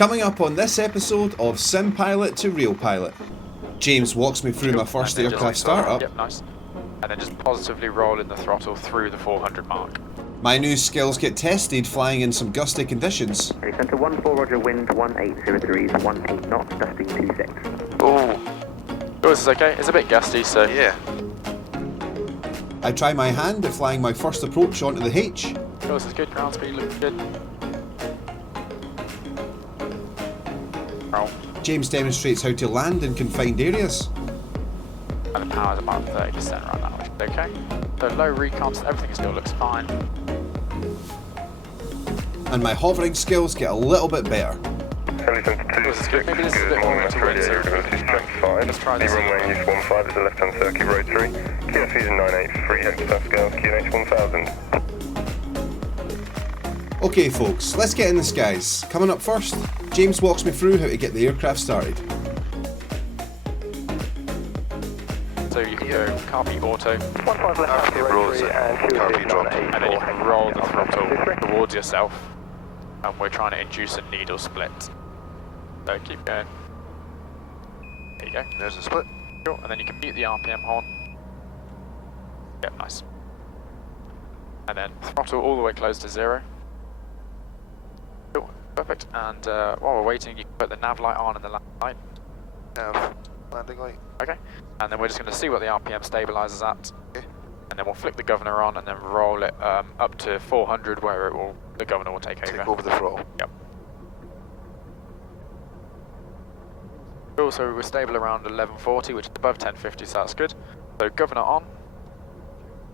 Coming up on this episode of Sim Pilot to Real Pilot, James walks me through my first aircraft startup. Yep, nice. And then just positively rolling the throttle through the 400 mark. My new skills get tested flying in some gusty conditions. Centre 14, roger, wind 1803, 18 knots, dusting 26. Ooh. Yours is okay, it's a bit gusty, so... Yeah. I try my hand at flying my first approach onto the H. Yours is good, ground speed looks good. Roll. James demonstrates how to land in confined areas. And the power's about 30% right now, which is okay. So low recons, everything still looks fine. And my hovering skills get a little bit better. Yours is good, maybe this is a bit more to wind, so let's try this. Runway use 15 is a left-hand circuit rotary. QFE is 983 hectopascals, QNH 1000. Okay folks, let's get in the skies. Coming up first, James walks me through how to get the aircraft started. So you can go copy auto, 15 left-hand Carpy rolls rotary it, and carpy QFE drop. and then you can roll the throttle towards yourself. And we're trying to induce a needle split. So keep going. There you go. There's a split. Cool. And then you can mute the RPM horn. Yep, nice. And then throttle all the way close to 0. Cool, perfect. And while we're waiting, you can put the nav light on and the land light. Landing light. Okay. And then we're just going to see what the RPM stabilizes at. Okay. And then we'll flick the governor on and then roll it up to 400 where it will, the governor will take over. Take over the throttle. Yep. Cool, so we're stable around 1140, which is above 1050, so that's good. So governor on.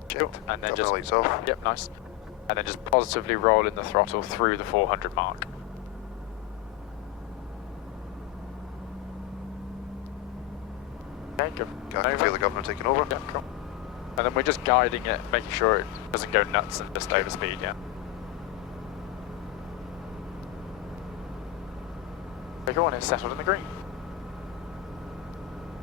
Checked. And then Governor just lights off. Yep, nice. And then just positively rolling the throttle through the 400 mark. Okay, good. I can feel the governor taking over. Yeah, cool. And then we're just guiding it, making sure it doesn't go nuts and just overspeed, yeah. Okay, cool, and it's settled in the green.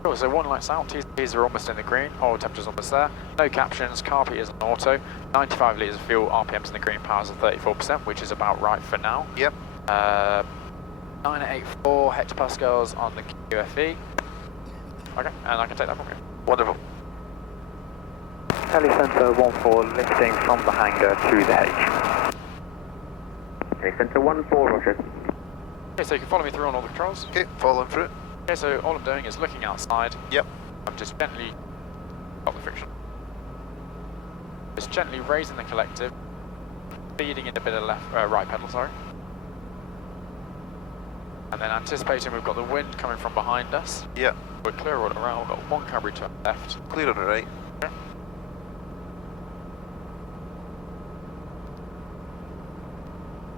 Cool, so one light's out, T's are almost in the green, oil temperature's almost there. No captions, carpet is an auto, 95 litres of fuel, RPM's in the green, power's at 34%, which is about right for now. Yep. 984 hectopascals on the QFE. Okay, and I can take that from you. Wonderful. Heli Centre 14 lifting from the hangar to the H. Heli Centre 14, roger. Okay, so you can follow me through on all the controls. Okay, following through it. Okay, so all I'm doing is looking outside. Yep. I'm just gently stop the friction. Just gently raising the collective, feeding in a bit of right pedal, sorry. And then anticipating we've got the wind coming from behind us. Yep. We're clear all around, we've got one Camry to our left. Clear on the right. Okay.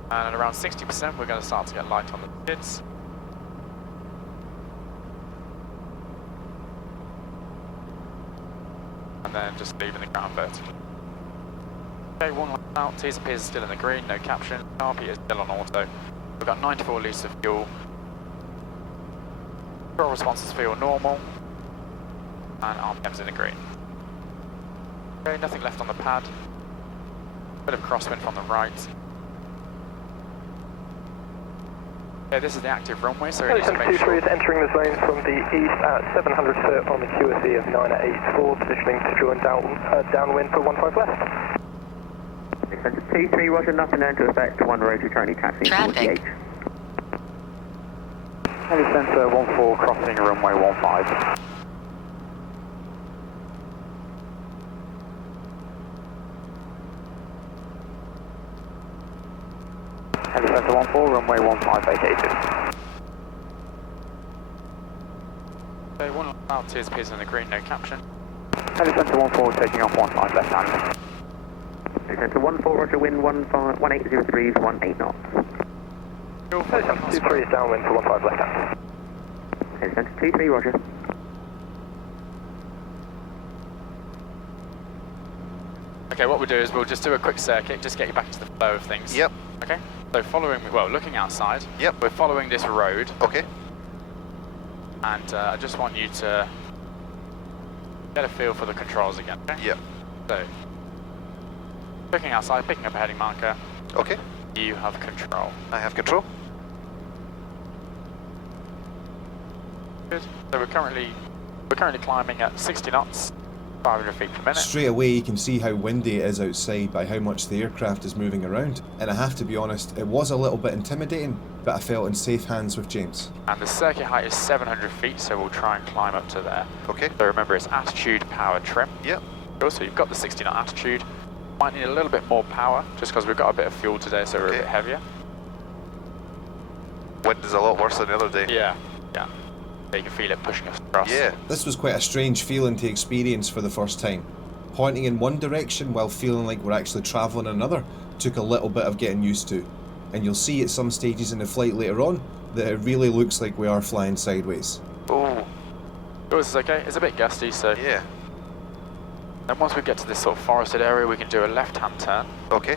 And at around 60% we're going to start to get light on the skids. And then just leaving the ground vertical. Okay, one light out, T's appears still in the green, no caption, RP is still on auto. We've got 94 litres of fuel. Control responses feel normal. And RPM's in the green. Okay, nothing left on the pad. Bit of crosswind from the right. Okay, this is the active runway, so we need to make sure... is entering the zone from the east at 700 foot on the QSE of 984, positioning to join downwind for 15 left. Centre 23, roger, nothing known to effect, 1 rotary currently taxiing towards the H. Heli Centre 14, crossing runway 15. Heli Centre 14, runway 15 vacated. Okay, one out, T's appears in the green, no caption. Heli Centre 14, taking off 15 left hand. Heli Centre 14, roger, wind 1803, 18 knots. Cool. Heli Centre 23 is downwind for 15 left hand. Heli Centre 23, roger. Okay, what we'll do is we'll just do a quick circuit, just get you back into the flow of things. Yep. Okay, so looking outside. Yep. We're following this road, Okay. and I just want you to get a feel for the controls again. Okay? Yep. So, looking outside, picking up a heading marker, Okay. you have control. I have control. Good. So we're currently climbing at 60 knots, 500 feet per minute. Straight away you can see how windy it is outside by how much the aircraft is moving around, and I have to be honest, it was a little bit intimidating, but I felt in safe hands with James. And the circuit height is 700 feet, so we'll try and climb up to there. Okay. So remember, it's attitude, power, trim. Yep. Also, you've got the 60 knot attitude. Might need a little bit more power, just because we've got a bit of fuel today, so we're a Okay. bit heavier. Wind is a lot worse than the other day. Yeah. You can feel it pushing us across. Yeah. This was quite a strange feeling to experience for the first time. Pointing in one direction while feeling like we're actually travelling another took a little bit of getting used to. And you'll see at some stages in the flight later on that it really looks like we are flying sideways. Oh. Yours is okay. It's a bit gusty, so. Yeah. Then once we get to this sort of forested area, we can do a left-hand turn. Okay.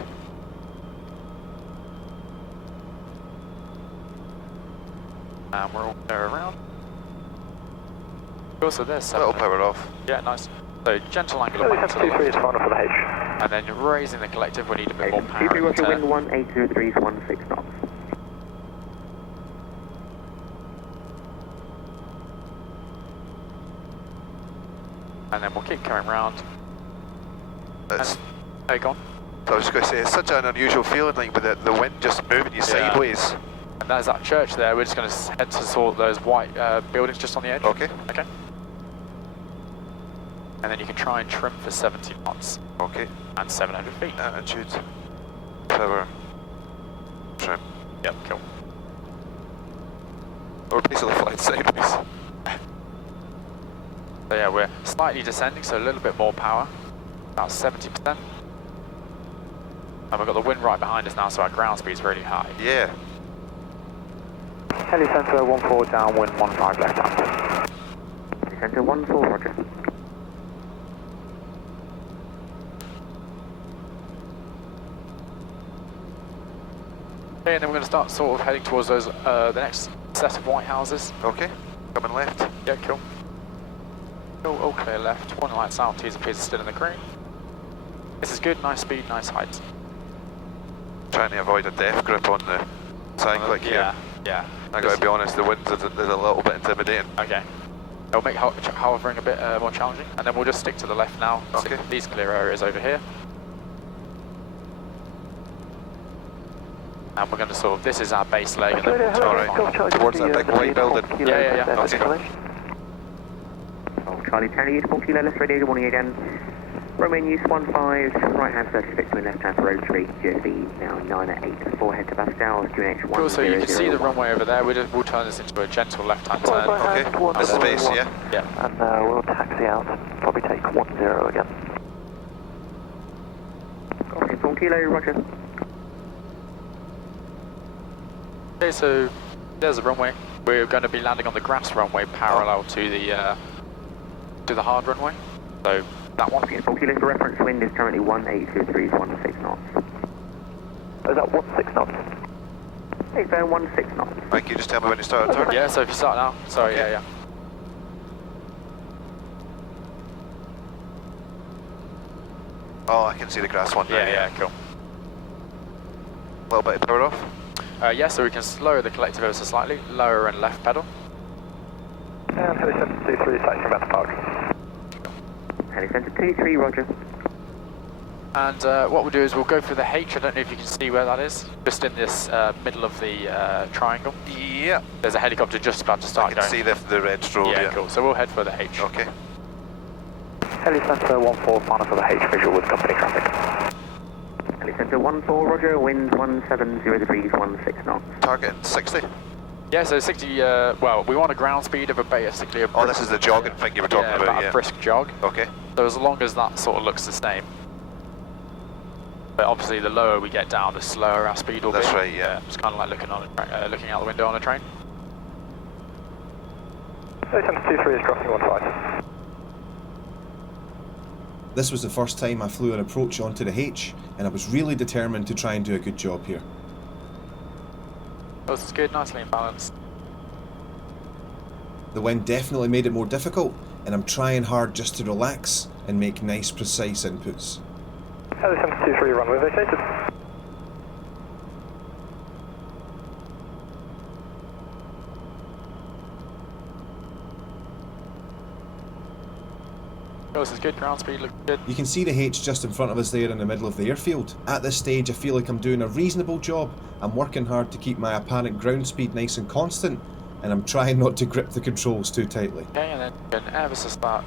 And we're all there around. Also, there's Little 700. power off. Yeah, nice. So gentle angle of Heli back to the 723 is left. final for the H. And then you're raising the collective, we need a bit more power. 23 in the Roger, turn. wind 1803 knots. And then we'll keep coming round. It's, Hey, go on. I was just going to say, it's such an unusual feeling, like with the wind just moving you sideways. And there's that church there. We're just going to head to sort those white buildings just on the edge. Okay. Okay. And then you can try and trim for 70 knots Okay. and 700 feet. Attitude. Power. Trim. Yep, cool. We're basically flying sideways. So yeah, we're slightly descending, so a little bit more power. About 70%. And we've got the wind right behind us now, so our ground speed's really high. Yeah. Heli Centre 14 downwind 15 left hand. Heli Centre 14, roger. Okay, and then we're going to start sort of heading towards those the next set of white houses. Okay. Coming left. Yeah, cool. Cool, all clear left. One lights out, T's and P's are still in the green. This is good, nice speed, nice height. Trying to avoid a death grip on the cyclic here. Yeah. I got to be honest, the wind is a little bit intimidating. Okay. It'll make hovering a bit more challenging, and then we'll just stick to the left now. Okay. So these clear areas over here. And we're going to sort of, this is our base leg, and then we'll turn Alright. on. Towards that big white building. Yeah. Okay. Oh, Charlie Tanny, 4 kilo left radio, good morning again. Romain use 15, right hand 36, wind left hand for rotary, GSV now 9 at 8, 4 head to Pascal, QNH 1. Cool, so you can see the runway over there. We'll turn this into a gentle left-hand turn. Okay. This is base, yeah? Yeah. And we'll taxi out, probably take 10 again. Okay, 4 kilo, roger. Okay, so there's the runway. We're going to be landing on the grass runway parallel to the hard runway. So that one. Okay, 4 kilo for reference, wind is currently 1823, 16 knots. Is that 16 knots? Hey, phone 16 knots. Mike, you just tell me when you start a turn? Yeah, so if you start now. Sorry, Okay. yeah. Oh, I can see the grass one now. Yeah, cool. A little bit of power off. Yeah, so we can lower the collective ever so slightly, lower and left pedal. And Heli 723 is taxiing back to park. Heli Centre 23, roger. And what we'll do is we'll go for the H. I don't know if you can see where that is. Just in this middle of the triangle. Yeah. There's a helicopter just about to I start can going. see the red strobe, Yeah, cool. So we'll head for the H. Okay. Heli Centre 14, final for the H, visual with company traffic. Heli Centre 14, roger, wind 1700 degrees, 16 knots. Target 60. Yeah, so 60, well, we want a ground speed of basically a Oh, this is the jogging thing you were talking about, a yeah. brisk jog. Okay. So as long as that sort of looks the same. But obviously the lower we get down, the slower our speed will be. That's right, yeah. It's kind of like looking out the window on a train. Heli Centre 23 is crossing 15. This was the first time I flew an approach onto the H, and I was really determined to try and do a good job here. Oh, this is good, nicely in balance. The wind definitely made it more difficult, and I'm trying hard just to relax and make nice, precise inputs. Heli Centre 23, runway vacated. This is good, ground speed looks good. You can see the H just in front of us there in the middle of the airfield. At this stage I feel like I'm doing a reasonable job. I'm working hard to keep my apparent ground speed nice and constant, and I'm trying not to grip the controls too tightly. Okay, and then you can ever so start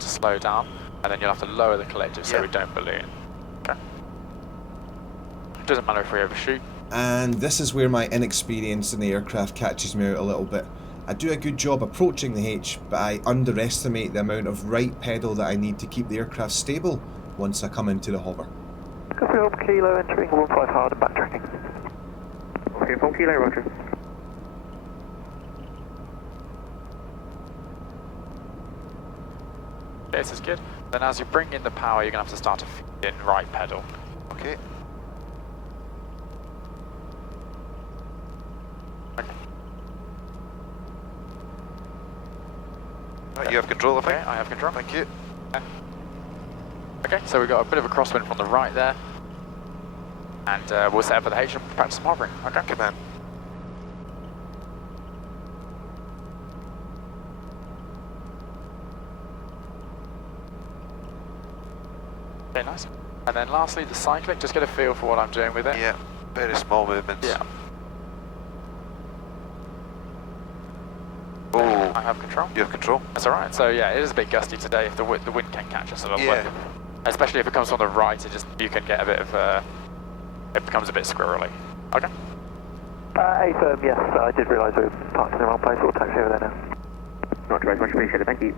to slow down, and then you'll have to lower the collective so we don't balloon. Okay. It doesn't matter if we overshoot. And this is where my inexperience in the aircraft catches me out a little bit. I do a good job approaching the H, but I underestimate the amount of right pedal that I need to keep the aircraft stable once I come into the hover. Copy, Hope Kilo entering 15 hard and backtracking. Okay, 4 Kilo, roger. This is good. Then as you bring in the power, you're going to have to start to feed in right pedal. Okay. Right, you have control, I think. Okay, I have control. Thank you. Okay, so we've got a bit of a crosswind from the right there. And we'll set up for the H and practice some hovering. Okay. Command. Okay, nice. And then lastly, the cyclic, just get a feel for what I'm doing with it. Yeah, very small movements. Yeah. Oh, I have control. you have control. That's alright. So yeah, it is a bit gusty today if the wind can catch us a little bit. Especially if it comes from the right, you can get a bit of, it becomes a bit squirrely. Okay. A-firm, yes, I did realise we were parked in the wrong place. We'll taxi over there now. Not too much appreciated, thank you.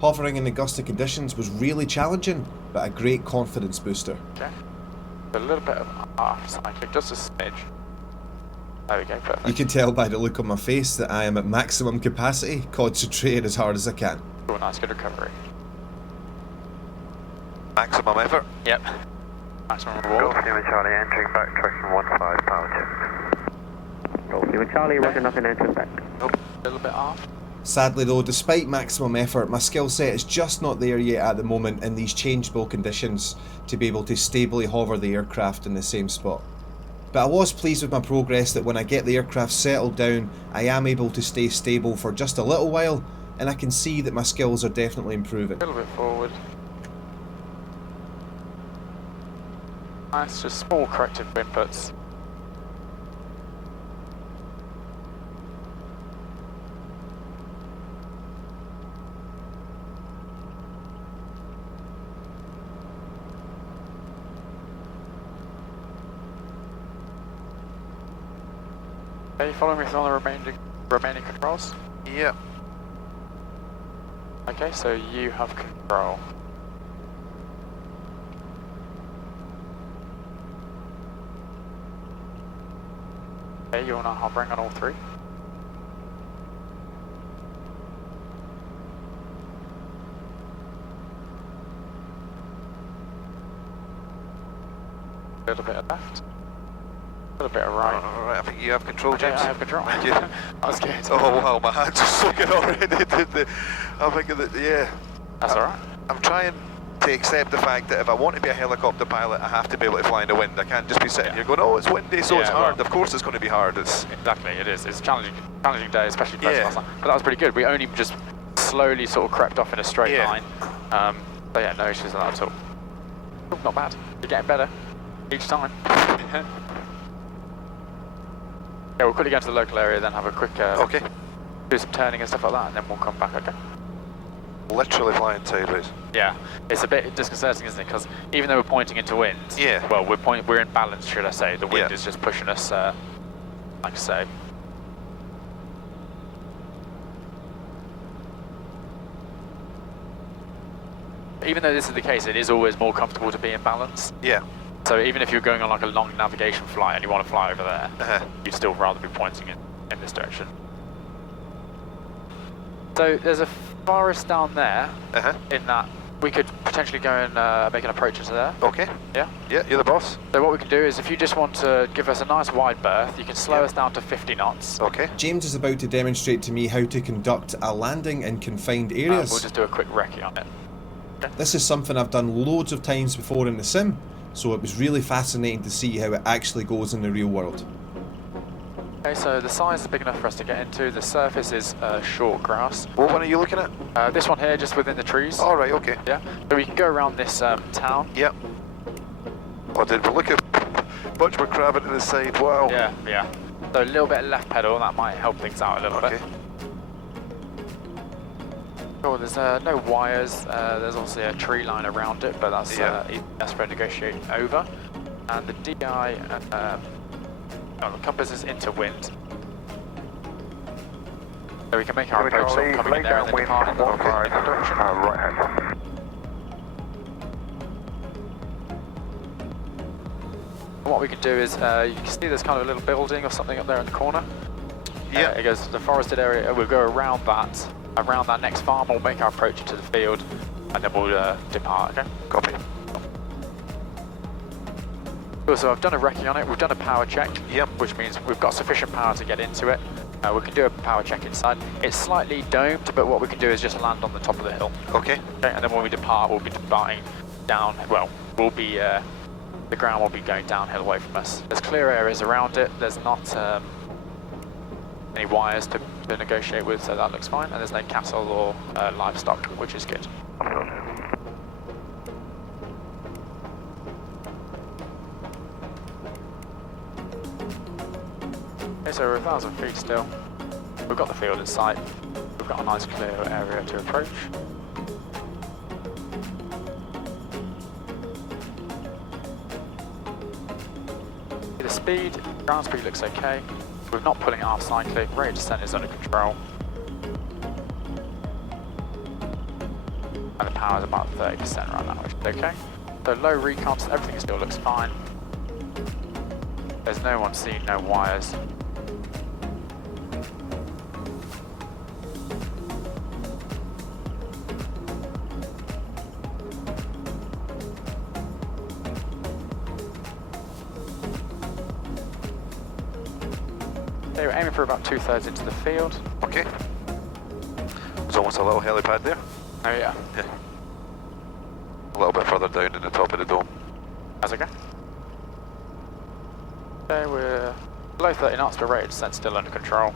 Hovering in the gusty conditions was really challenging, but a great confidence booster. Okay. A little bit of half cyclic, just a smidge. There we go, perfect. You can tell by the look on my face that I am at maximum capacity, concentrating as hard as I can. Cool, nice, good recovery. Maximum effort. Yep. Maximum reward. Golf Lima Charlie entering backtracking 15 power check. Golf Lima Charlie, roger, nothing entering back. A little bit off. Sadly though, despite maximum effort, my skill set is just not there yet at the moment in these changeable conditions to be able to stably hover the aircraft in the same spot. But I was pleased with my progress that when I get the aircraft settled down, I am able to stay stable for just a little while, and I can see that my skills are definitely improving. A little bit forward. Nice, just small corrective inputs. Are you following me through on the remaining controls? Yeah. Okay, so you have control. Okay, you're now hovering on all three. A little bit of left. A little bit of right. Alright, I think you have control, Okay, James. I have control. Thank you. I was scared. Oh wow, my hands are soaking already. I'm thinking that, yeah. That's alright. I'm trying to accept the fact that if I want to be a helicopter pilot, I have to be able to fly in the wind. I can't just be sitting here going, oh, it's windy, so it's Yeah, hard. well- Of course it's going to be hard. It's Exactly, it is. It's a challenging day, especially first Yeah. last night. But that was pretty good. We only just slowly sort of crept off in a straight Yeah. line. So yeah, no issues with that at all. Oh, not bad. You're getting better each time. Yeah, we'll quickly go to the local area, then have a quick okay. do some turning and stuff like that, and then we'll come back. Okay. Literally flying sideways. Yeah, it's a bit disconcerting, isn't it? Because even though we're pointing into wind, Yeah. well, we're in balance, should I say? The wind Yeah. is just pushing us, like I say. Even though this is the case, it is always more comfortable to be in balance. Yeah. So even if you're going on like a long navigation flight and you want to fly over there, you'd still rather be pointing in this direction. So there's a forest down there in that we could potentially go and make an approach into there. Okay. Yeah? Yeah, you're the boss. So what we can do is if you just want to give us a nice wide berth, you can slow us down to 50 knots. Okay. James is about to demonstrate to me how to conduct a landing in confined areas. We'll just do a quick recce on it. This is something I've done loads of times before in the sim, so it was really fascinating to see how it actually goes in the real world. Okay, so the size is big enough for us to get into. The surface is short grass. What one are you looking at? This one here, just within the trees. All right, okay. Yeah. So we can go around this town. Yep. Oh, did we look at much more crabbing to the side? Wow. Yeah, yeah. So a little bit of left pedal, that might help things out a little Okay. bit. Cool, there's no wires. There's obviously a tree line around it, but that's that's for negotiating over. And the DI the compass is into wind. So we can make our approach sort of coming in there and then depart in that direction. Right hand. What we can do is, you can see there's kind of a little building or something up there in the corner. Yeah. It goes to the forested area. We'll go around that next farm. We'll make our approach to the field, and then we'll depart. Okay. Copy. Cool, so I've done a recce on it. We've done a power check. Yep. Which means we've got sufficient power to get into it. We can do a power check inside. It's slightly domed, but what we can do is just land on the top of the hill. Okay. Okay. And then when we depart, we'll be departing down. Well, we'll be. The ground will be going downhill away from us. There's clear areas around it. There's not any wires to negotiate with, so that looks fine. And there's no cattle or livestock, which is good. Okay, so we're 1,000 feet still. We've got the field in sight. We've got a nice clear area to approach. The speed, ground speed looks okay. We're not pulling half cycling. Rate of descent is under control. And the power is about 30% right now, which is okay. So low recons, everything still looks fine. There's no one seen, no wires. Okay, we're aiming for about 2/3 into the field. Okay. There's almost a little helipad there. Oh yeah. Yeah. A little bit further down in the top of the dome. That's okay. Okay, we're below 30 knots, but rate of descent still under control.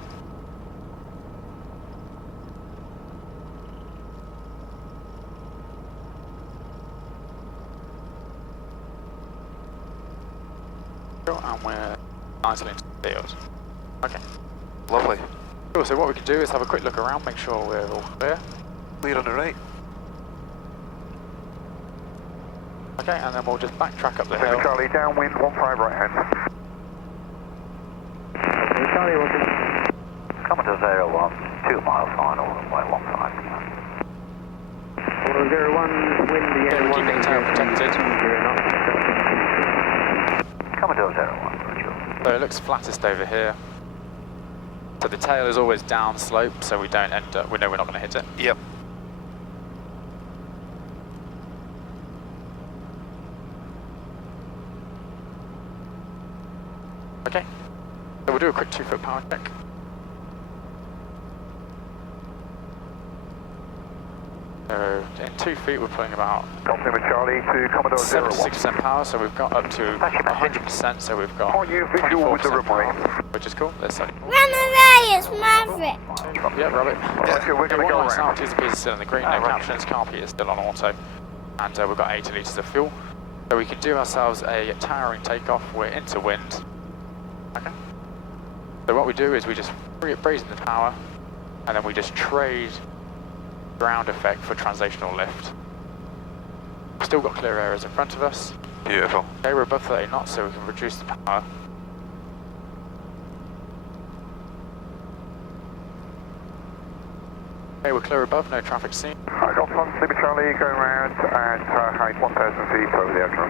Cool, and we're nicely into the field. Okay. Lovely. Cool, so what we can do is have a quick look around, make sure we're all clear. Clear on the right. Okay, and then we'll just backtrack up the Lima hill. Charlie, downwind, 15 right hand. Charlie, Roger. Coming to 01, 2 mile final, runway 15. Order 01, wind the Okay, we're keeping the tail protected. Coming to 01, Roger. So it looks flattest over here. So the tail is always down slope, so we don't end up, we know we're not going to hit it. Yep. Okay. So we'll do a quick 2-foot power check. So in 2 feet we're pulling about Lima Charlie to Commodore 01. 76% power, so we've got up to 100%, so we've got Are you visual with the 24% runway? power, which is cool. Let's Run away, it's Maverick. Yeah, Robert. Roger, we're going to go One light around. out, T is still in the green, no captions, car P is still on auto. And we've got 80 litres of fuel. So we can do ourselves a towering takeoff, we're into wind. Okay. So what we do is we just brazen the power, and then we just trade ground effect for translational lift. We've still got clear areas in front of us. Beautiful. Okay, we're above 30 knots, so we can reduce the power. Okay, we're clear above, no traffic seen. I got front Lima Charlie going round at height 1,000 feet over the outro.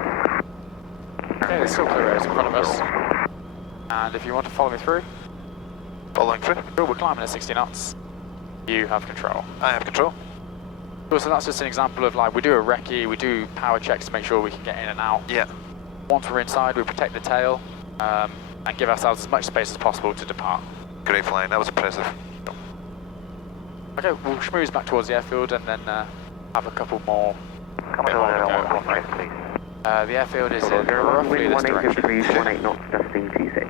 Okay, there's still clear areas in front of us. And if you want to follow me through, Following through. cool, we're climbing at 60 knots. You have control. I have control. Cool, so that's just an example of like, we do a recce, we do power checks to make sure we can get in and out. Yeah. Once we're inside, we protect the tail, and give ourselves as much space as possible to depart. Great flying. That was impressive. Okay, we'll schmooze back towards the airfield and then have a couple more. Commodore 01, 15, please. The airfield is in roughly Wind this 18 direction. degrees, 18 knots, dusting 26.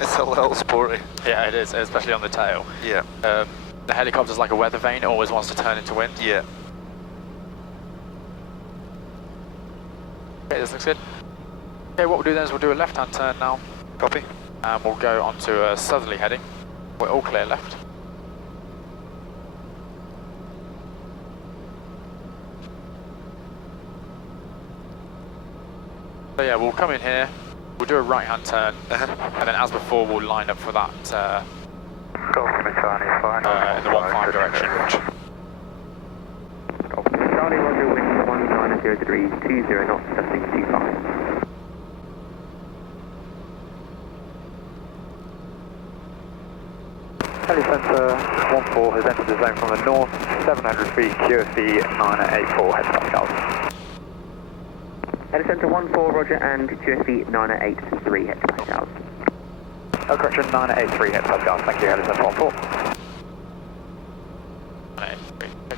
It's a little sporty. Yeah, it is, especially on the tail. Yeah. The helicopter's like a weather vane, it always wants to turn into wind. Yeah. Okay, this looks good. Okay, what we'll do then is we'll do a left-hand turn now, Copy. and we'll go onto a southerly heading. We're all clear left. So yeah, we'll come in here, we'll do a right-hand turn, and then as before we'll line up for that in the 1-5 direction. Charlie Roger, wind 190 degrees, 20 knots, dusting 25. Heli Center 14 has entered the zone from the north, 700 feet, QFE 984, head to Pascal. Heli Center 14, roger, and QFE 983, head to Pascal. Oh, correction, 983, head to Pascal. Thank you, Heli Center 14. Okay,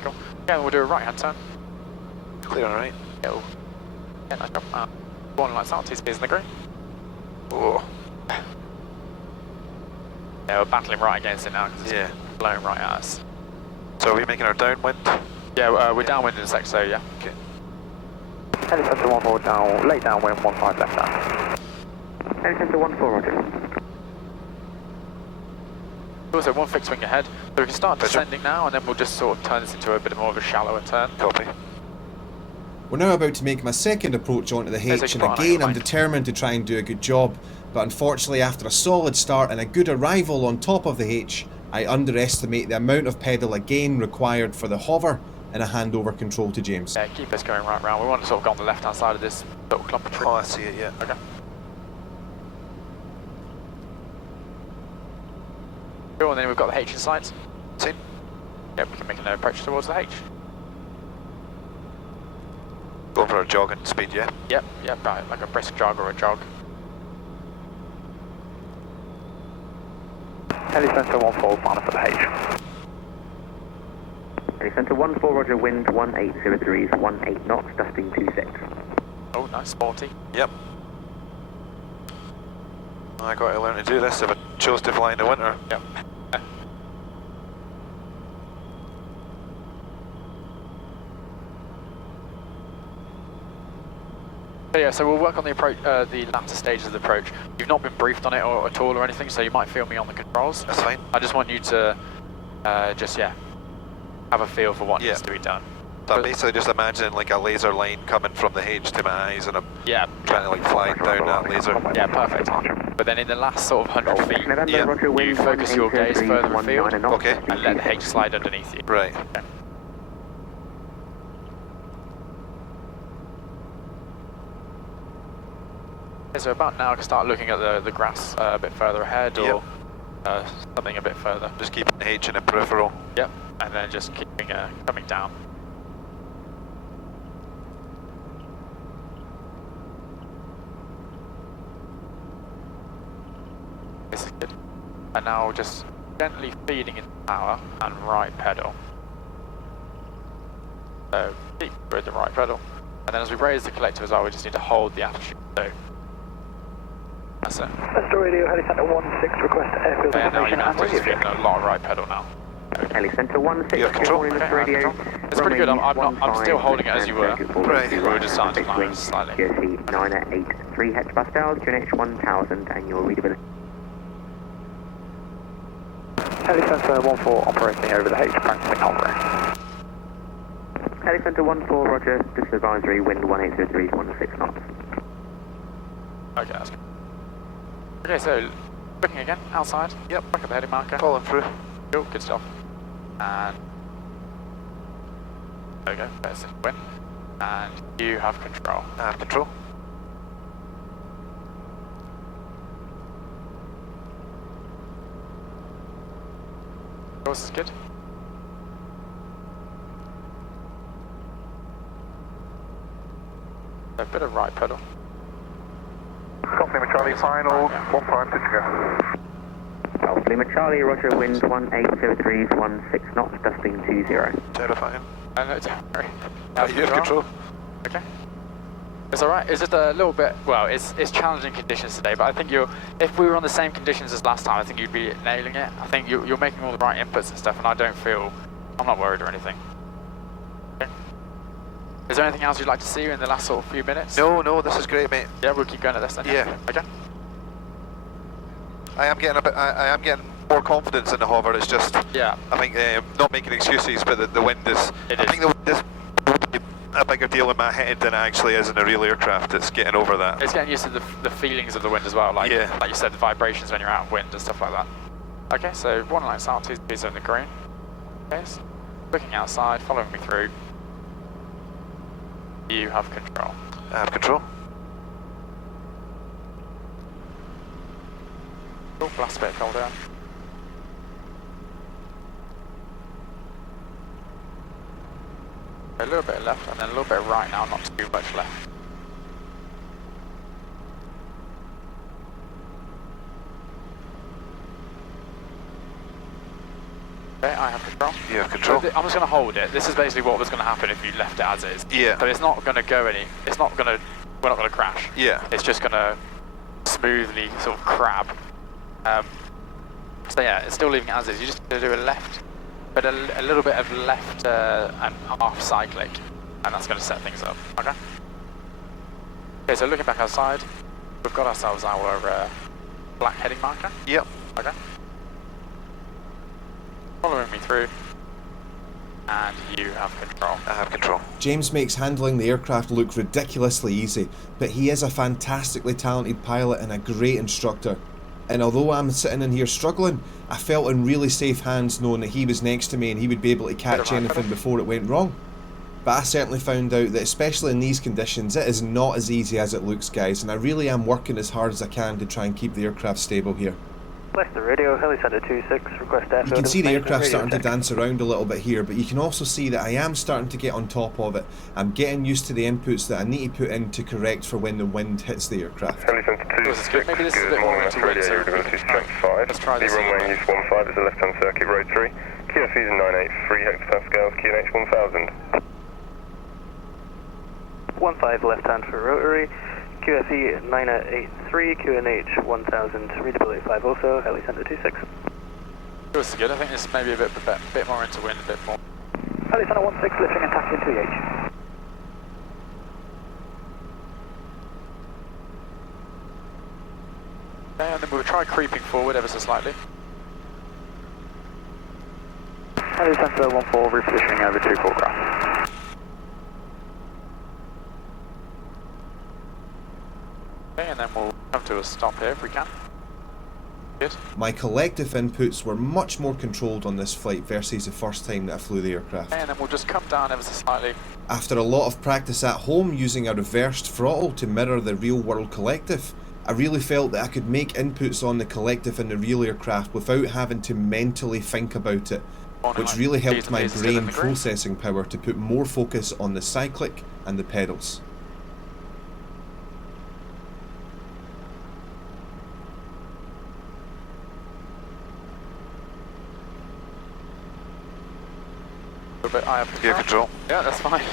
cool. Yeah, we'll do a right-hand turn. Clear on right. Yeah, nice job. Warning lights out, TCP's in the green. Oh. Yeah, we're battling right against it now because it's blowing right at us. So are we making our downwind? Yeah, we're downwind in a sec, so yeah. Okay. Heli Center 14 down, late downwind, 15 left down. Heli Center 14, roger. Also, one fixed wing ahead, so we can start descending now, and then we'll just sort of turn this into a bit more of a shallower turn. Copy. We're now about to make my second approach onto the H, and again I'm determined to try and do a good job, but unfortunately after a solid start and a good arrival on top of the H, I underestimate the amount of pedal again required for the hover and a handover control to James. Yeah, keep us going right round. We want to sort of go on the left-hand side of this little clump of trees. Oh, I see it, yeah. Okay. Cool, and then we've got the H in sight. See? Yep, we can make an approach towards the H. Going for a jogging speed, yeah? Yep, right, like a brisk jog or a jog. Heli Center 14, final for the H. Heli Center 14, roger, wind 180 degrees, 18 knots, dusting 26. Oh, nice, sporty. Yep. I got to learn to do this if I chose to fly in the winter. Yep. Yeah, so we'll work on the approach, the latter stages of the approach. You've not been briefed on it at all or anything, so you might feel me on the controls. That's fine. I just want you to just have a feel for what needs to be done. So I'm basically just imagining like a laser line coming from the H to my eyes, and I'm trying to like fly down that laser. Yeah, perfect. But then in the last sort of 100 feet, November, roger, you wind focus your gaze 180 further degrees, afield 19 knots, Okay. and let the H slide underneath you. Right. Okay. Okay, so about now I can start looking at the grass a bit further ahead, or something a bit further. Just keeping the H in the peripheral. Yep, and then just keeping coming down. This is good. And now just gently feeding into power and right pedal. So keep with the right pedal. And then as we raise the collector as well, we just need to hold the attitude. So that's it. Astro Radio, Heli Center 16, request airfield And now you're information going to and have to just radio. feed a lot of right pedal now. Heli Center 16, You have good control? morning, Okay, Astro Radio. it's pretty good. I'm still holding it as you were. Right. We were just starting to climb slightly. QFE 983 hectopascals, QNH 1000, and your readability. Heli Center 14 operating over the H, practicing hovering. Heli Center 14, roger, this is advisory, wind 180 degrees, 16 knots. Okay, that's good. Okay, so looking again, outside. Yep, back at the heading marker. Pulling through. Cool, good stuff. And there we go, there's the wind. And you have control. I have control. Yours is good. A bit of right pedal. Golf Lima Charlie, final, 15 to go. Golf Lima Charlie, roger, wind 180 degrees, 16 knots, dusting 20. Terrifying. And it's You have control. Okay. It's alright. It's just a little bit, well, it's challenging conditions today, but I think if we were on the same conditions as last time, I think you'd be nailing it. I think you're making all the right inputs and stuff, and I'm not worried or anything. Okay. Is there anything else you'd like to see in the last sort of few minutes? No, this is great, mate. Yeah, we'll keep going at this then. Yeah. Okay. I am getting more confidence in the hover. It's just, Yeah. I think, not making excuses, but the wind is. I think the wind is a bigger deal in my head than it actually is in a real aircraft. It's getting over that. It's getting used to the feelings of the wind as well, like Yeah. like you said, the vibrations when you're out of wind and stuff like that. Okay, so one line south, 2 speeds on the green. Okay, so looking outside, following me through. You have control. I have control. Oh, blast a bit of cold air. A little bit left and then a little bit right now, not too much left. Okay, I have control. You have control. So I'm just going to hold it. This is basically what was going to happen if you left it as is. Yeah. So it's not going to go we're not going to crash. Yeah. It's just going to smoothly sort of crab. So yeah, it's still leaving it as is. You just going to do a left, but a little bit of left and half cyclic, and that's going to set things up. Okay. Okay, so looking back outside, we've got ourselves our black heading marker. Yep. Okay. Following me through, and you have control. I have control. James makes handling the aircraft look ridiculously easy, but he is a fantastically talented pilot and a great instructor. And although I'm sitting in here struggling, I felt in really safe hands knowing that he was next to me and he would be able to catch anything before it went wrong. But I certainly found out that especially in these conditions, it is not as easy as it looks, guys, and I really am working as hard as I can to try and keep the aircraft stable here. West the radio, Heli Center 26, request airfield. You can see the aircraft starting to check. dance around a little bit here, but you can also see that I am starting to get on top of it. I'm getting used to the inputs that I need to put in to correct for when the wind hits the aircraft. Heli Center 26, Maybe this is a good bit more morning, into West wind, radio, so you're going to see 75. let's try this. The runway use 15 is a left-hand circuit, road 3. QFE is 983 hectopascals, QNH 1000. 15 left-hand for rotary. QFE 983, QNH 1000, readability 5 also, Heli Center 26. This is good. I think this may be a bit more into wind, a bit more. Heli Center 16, lifting and taxiing 2H. Okay, and then we'll try creeping forward ever so slightly. Heli Center 14, repositioning over 24 cross. Okay, and then we'll come to a stop here if we can. Good. My collective inputs were much more controlled on this flight versus the first time that I flew the aircraft. Okay, and then we'll just come down ever so slightly. After a lot of practice at home using a reversed throttle to mirror the real world collective, I really felt that I could make inputs on the collective in the real aircraft without having to mentally think about it, which really helped my brain processing power to put more focus on the cyclic and the pedals. But I have You have control. Yeah, that's fine.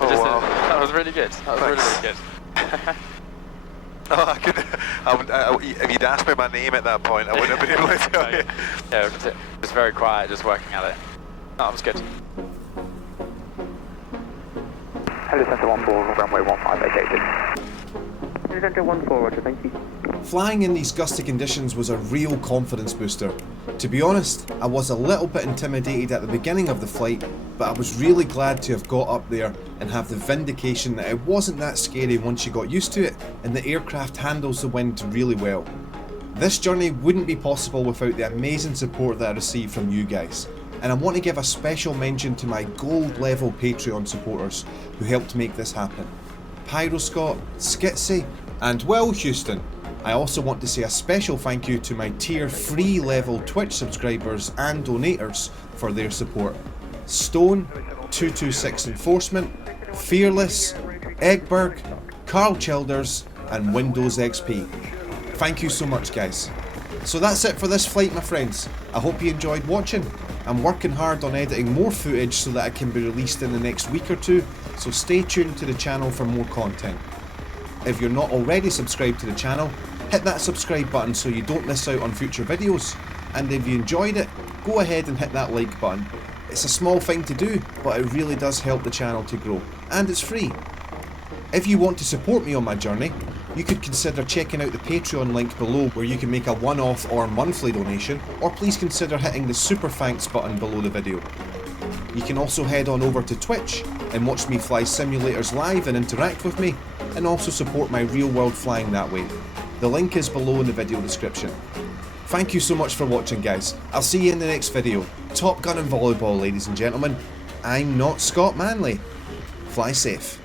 Oh, wow. That was really good. That was Thanks. really, really good. Oh, if you'd asked me my name at that point, I wouldn't have been able to tell you. Yeah, it was very quiet, just working at it. That was good. Heli Center 14, runway 15 vacated. Heli Center 14, roger, thank you. Flying in these gusty conditions was a real confidence booster. To be honest, I was a little bit intimidated at the beginning of the flight, but I was really glad to have got up there and have the vindication that it wasn't that scary once you got used to it, and the aircraft handles the wind really well. This journey wouldn't be possible without the amazing support that I received from you guys, and I want to give a special mention to my gold level Patreon supporters who helped make this happen. Pyroscott, Skitsy, and Will Houston. I also want to say a special thank you to my tier 3 level Twitch subscribers and donators for their support. Stone, 226 Enforcement, Fearless, Egberg, Carl Childers, and Windows XP. Thank you so much, guys. So that's it for this flight, my friends. I hope you enjoyed watching. I'm working hard on editing more footage so that it can be released in the next week or two, so stay tuned to the channel for more content. If you're not already subscribed to the channel, hit that subscribe button so you don't miss out on future videos. And if you enjoyed it, go ahead and hit that like button. It's a small thing to do, but it really does help the channel to grow. And it's free. If you want to support me on my journey, you could consider checking out the Patreon link below where you can make a one-off or monthly donation, or please consider hitting the super thanks button below the video. You can also head on over to Twitch and watch me fly simulators live and interact with me, and also support my real world flying that way. The link is below in the video description. Thank you so much for watching, guys. I'll see you in the next video. Top Gun and volleyball, ladies and gentlemen. I'm not Scott Manley. Fly safe.